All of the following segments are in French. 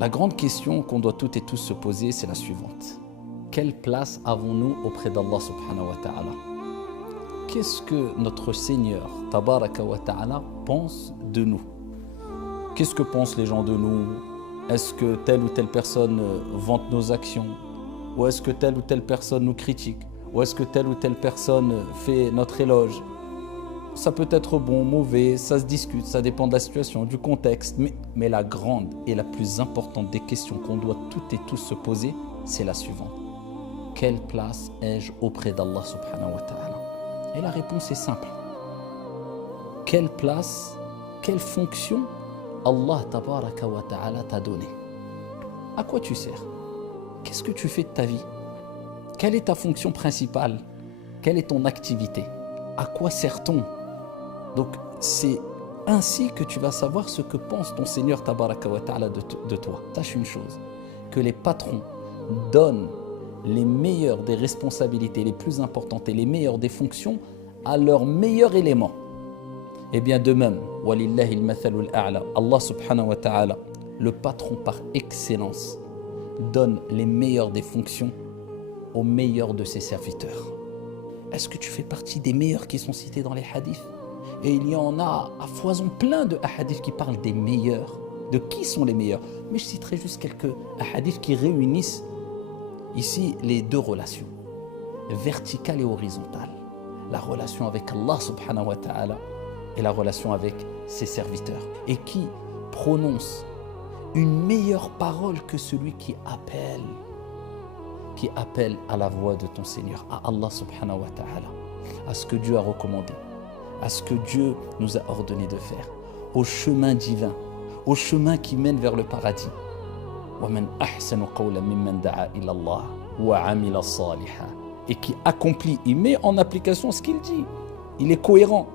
La grande question qu'on doit toutes et tous se poser, c'est la suivante. Quelle place avons-nous auprès d'Allah subhanahu wa ta'ala? Qu'est-ce que notre Seigneur, tabaraka wa ta'ala, pense de nous? Qu'est-ce que pensent les gens de nous? Est-ce que telle ou telle personne vante nos actions? Ou est-ce que telle ou telle personne nous critique? Ou est-ce que telle ou telle personne fait notre éloge? Ça peut être bon, mauvais, ça se discute, ça dépend de la situation, du contexte. Mais la grande et la plus importante des questions qu'on doit toutes et tous se poser, c'est la suivante. Quelle place ai-je auprès d'Allah subhanahu wa ta'ala? Et la réponse est simple. Quelle place, quelle fonction Allah tabaraka wa ta'ala t'a donné? À quoi tu sers? Qu'est-ce que tu fais de ta vie? Quelle est ta fonction principale? Quelle est ton activité? À quoi sert-on? Donc c'est ainsi que tu vas savoir ce que pense ton Seigneur tabaraka wa ta'ala de toi. Sache une chose, que les patrons donnent les meilleures des responsabilités les plus importantes et les meilleures des fonctions à leur meilleur élément. Et bien de même, walillahi al-mathalul a'la, Allah subhanahu wa ta'ala, le patron par excellence, donne les meilleures des fonctions aux meilleurs de ses serviteurs. Est-ce que tu fais partie des meilleurs qui sont cités dans les hadiths? Et il y en a à foison plein de hadiths qui parlent des meilleurs. De qui sont les meilleurs? Mais je citerai juste quelques hadiths qui réunissent ici les deux relations, verticale et horizontale. La relation avec Allah subhanahu wa ta'ala et la relation avec ses serviteurs. Et qui prononce une meilleure parole que celui qui appelle à la voix de ton Seigneur, à Allah subhanahu wa ta'ala, à ce que Dieu a recommandé, à ce que Dieu nous a ordonné de faire, au chemin divin, au chemin qui mène vers le paradis. وَمَنْ أَحْسَنُ قَوْلًا مِمَّنْ دَعَا إِلَى اللَّهِ وَعَمِلَ صَالِحًا. Et qui accomplit, il met en application ce qu'il dit. Il est cohérent.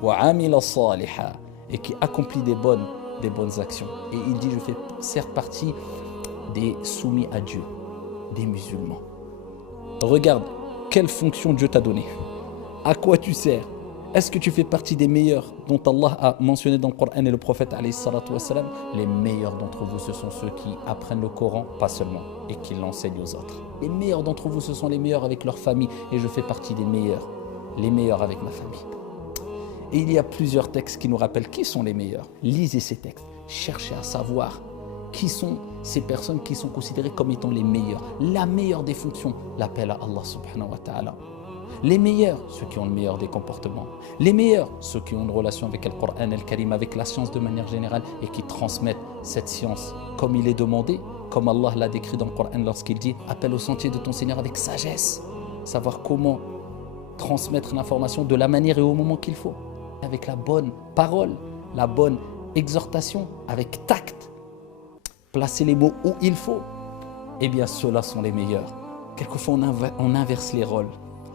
وَعَمِلَ صَالِحًا. Et qui accomplit des bonnes actions. Et il dit, je fais certes partie des soumis à Dieu, des musulmans. Regarde, quelle fonction Dieu t'a donnée. À quoi tu sers? Est-ce que tu fais partie des meilleurs dont Allah a mentionné dans le Coran et le prophète alayhi salatu wassalam? Les meilleurs d'entre vous, ce sont ceux qui apprennent le Coran, pas seulement, et qui l'enseignent aux autres. Les meilleurs d'entre vous, ce sont les meilleurs avec leur famille, et je fais partie des meilleurs, les meilleurs avec ma famille. Et il y a plusieurs textes qui nous rappellent qui sont les meilleurs. Lisez ces textes, cherchez à savoir qui sont ces personnes qui sont considérées comme étant les meilleurs. La meilleure des fonctions, l'appel à Allah subhanahu wa ta'ala. Les meilleurs, ceux qui ont le meilleur des comportements. Les meilleurs, ceux qui ont une relation avec le Coran et le Karim, avec la science de manière générale et qui transmettent cette science comme il est demandé, comme Allah l'a décrit dans le Coran lorsqu'il dit « Appelle au sentier de ton Seigneur avec sagesse ». Savoir comment transmettre l'information de la manière et au moment qu'il faut. Avec la bonne parole, la bonne exhortation, avec tact. Placer les mots où il faut. Eh bien, ceux-là sont les meilleurs. Quelquefois, on inverse les rôles.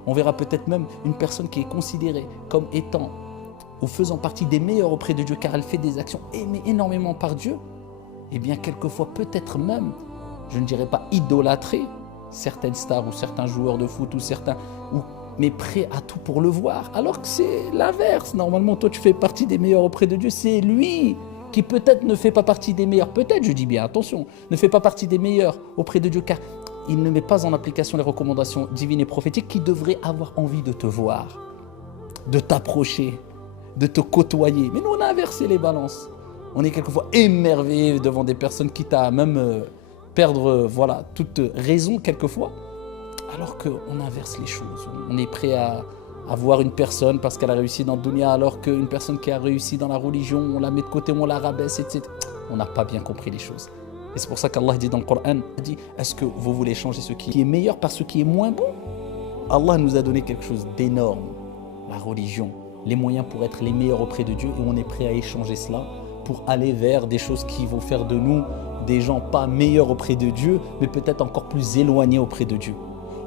On verra peut-être même une personne qui est considérée comme étant ou faisant partie des meilleurs auprès de Dieu car elle fait des actions aimées énormément par Dieu. Eh bien, quelquefois, peut-être même, je ne dirais pas idolâtrer certaines stars ou certains joueurs de foot ou certains, mais prêt à tout pour le voir. Alors que c'est l'inverse. Normalement, toi, tu fais partie des meilleurs auprès de Dieu. C'est lui qui peut-être ne fait pas partie des meilleurs. Peut-être, je dis bien, attention, ne fait pas partie des meilleurs auprès de Dieu car il ne met pas en application les recommandations divines et prophétiques qui devraient avoir envie de te voir, de t'approcher, de te côtoyer. Mais nous, on a inversé les balances. On est quelquefois émerveillé devant des personnes qui t'a même perdre toute raison quelquefois. Alors qu'on inverse les choses. On est prêt à voir une personne parce qu'elle a réussi dans le dunya alors qu'une personne qui a réussi dans la religion, on la met de côté, on la rabaisse, etc. On n'a pas bien compris les choses. Et c'est pour ça qu'Allah dit dans le Coran, il dit, est-ce que vous voulez changer ce qui est meilleur par ce qui est moins bon? Allah nous a donné quelque chose d'énorme, la religion, les moyens pour être les meilleurs auprès de Dieu et on est prêt à échanger cela pour aller vers des choses qui vont faire de nous des gens pas meilleurs auprès de Dieu, mais peut-être encore plus éloignés auprès de Dieu.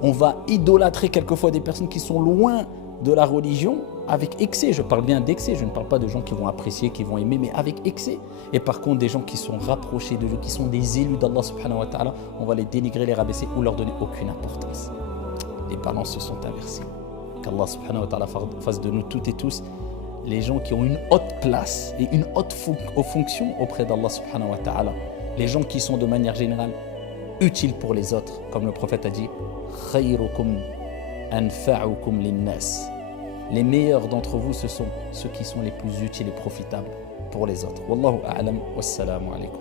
On va idolâtrer quelquefois des personnes qui sont loin de la religion avec excès. Je parle bien d'excès, je ne parle pas de gens qui vont apprécier, qui vont aimer, mais avec excès. Et par contre, des gens qui sont rapprochés de Dieu, qui sont des élus d'Allah subhanahu wa ta'ala, on va les dénigrer, les rabaisser ou leur donner aucune importance. Les balances se sont inversées. Qu'Allah subhanahu wa ta'ala fasse de nous toutes et tous les gens qui ont une haute place et une haute fonction auprès d'Allah subhanahu wa ta'ala Les gens qui sont de manière générale utiles pour les autres, comme le prophète a dit, khayrukum anfa'ukum linnas. Les meilleurs d'entre vous, ce sont ceux qui sont les plus utiles et profitables pour les autres. Wallahu a'lam, wassalamu alaikum.